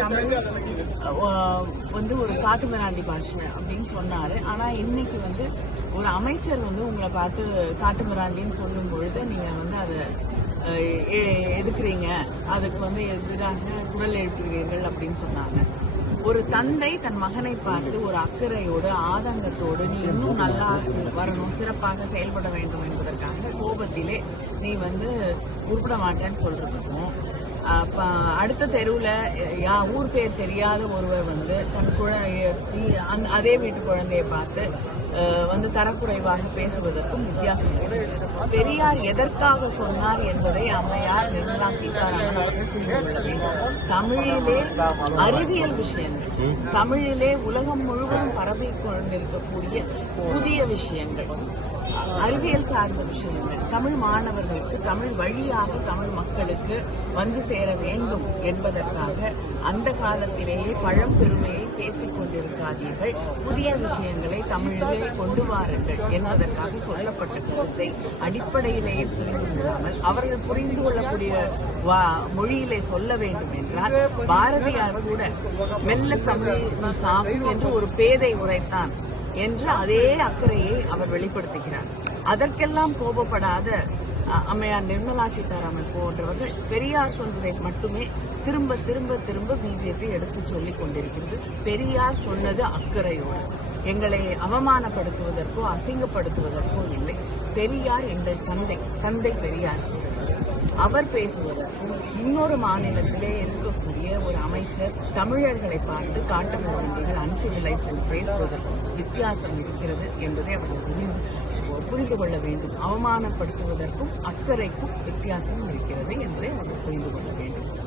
தமிழ் வந்து ஒரு காட்டு மிராண்டி பாஷை அப்படின்னு சொன்னாரு. ஆனா இன்னைக்கு வந்து ஒரு அமைச்சர் வந்து உங்களை பார்த்து காட்டு மிராண்டின்னு சொல்லும் பொழுது நீங்க வந்து அதை எதுக்குறீங்க, அதுக்கு வந்து எதிராக குரல் எழுப்புகிறீர்கள் அப்படின்னு சொன்னாங்க. ஒரு தந்தை தன் மகனை பார்த்து ஒரு அக்கறையோடு ஆதங்கத்தோடு நீ இன்னும் நல்லா வரணும், சிறப்பாக செயல்பட வேண்டும் என்பதற்காக கோபத்திலே நீ வந்து உருப்பிட மாட்டேன்னு சொல்றதுக்கும், அடுத்த தெருவில் ஊர் பேர் தெரியாத ஒருவர் வந்து தன் அதே வீட்டு குழந்தையை பார்த்து வந்து தரக்குறைவாக பேசுவதற்கும் வித்தியாசம். பெரியார் எதற்காக சொன்னார் என்பதை அம்மையார் நிர்மலா சீதாராமன் அவர்கள் புரிந்து கொள்ள வேண்டும். தமிழிலே அறிவியல் விஷயங்கள், தமிழிலே உலகம் முழுவதும் பரவி கொண்டிருக்கக்கூடிய புதிய விஷயங்கள், அறிவியல் சார்ந்த விஷயங்கள் தமிழ் மாணவர்களுக்கு தமிழ் வழியாக தமிழ் மக்களுக்கு வந்து சேர வேண்டும் என்பதற்காக அந்த காலத்திலேயே பழம்பெருமையை பேசிக் கொண்டிருக்காதீர்கள், புதிய விஷயங்களை தமிழிலே கொண்டு வாருங்கள் என்பதற்காக சொல்லப்பட்ட கருத்தை அடிப்படையிலேயே புரிந்து கொள்ளாமல் அவர்கள் புரிந்து கொள்ளக்கூடிய மொழியிலே சொல்ல வேண்டும் என்றால் பாரதியார் கூட மெல்ல தமிழ் சாகும் என்று ஒரு பேதை உரைத்தான் என்று அதே அக்கறையை அவர் வெளிப்படுத்துகிறார். அதற்கெல்லாம் கோபப்படாத அம்மையார் நிர்மலா சீதாராமன் போன்றவர்கள் பெரியார் சொல்வதை மட்டுமே திரும்ப திரும்ப திரும்ப பிஜேபி எடுத்து சொல்லிக் கொண்டிருக்கிறது. பெரியார் சொன்னது அக்கறையோடு, எங்களை அவமானப்படுத்துவதற்கோ அசிங்கப்படுத்துவதற்கோ இல்லை. பெரியார் எங்கள் தந்தை பெரியார். அவர் பேசுவதற்கும் இன்னொரு மாநிலத்திலே இருக்கக்கூடிய ஒரு அமைச்சர் தமிழர்களை பார்த்து காட்டு மிராண்டிகள் அன்சிவிலைஸ் பேசுவதற்கும் வித்தியாசம் இருக்கிறது என்பதை அவர்கள் புரிந்து கொள்ள வேண்டும். அவமானப்படுத்துவதற்கும் அக்கறைக்கும் வித்தியாசம் இருக்கிறது என்பதை அவர்கள் புரிந்து கொள்ள வேண்டும்.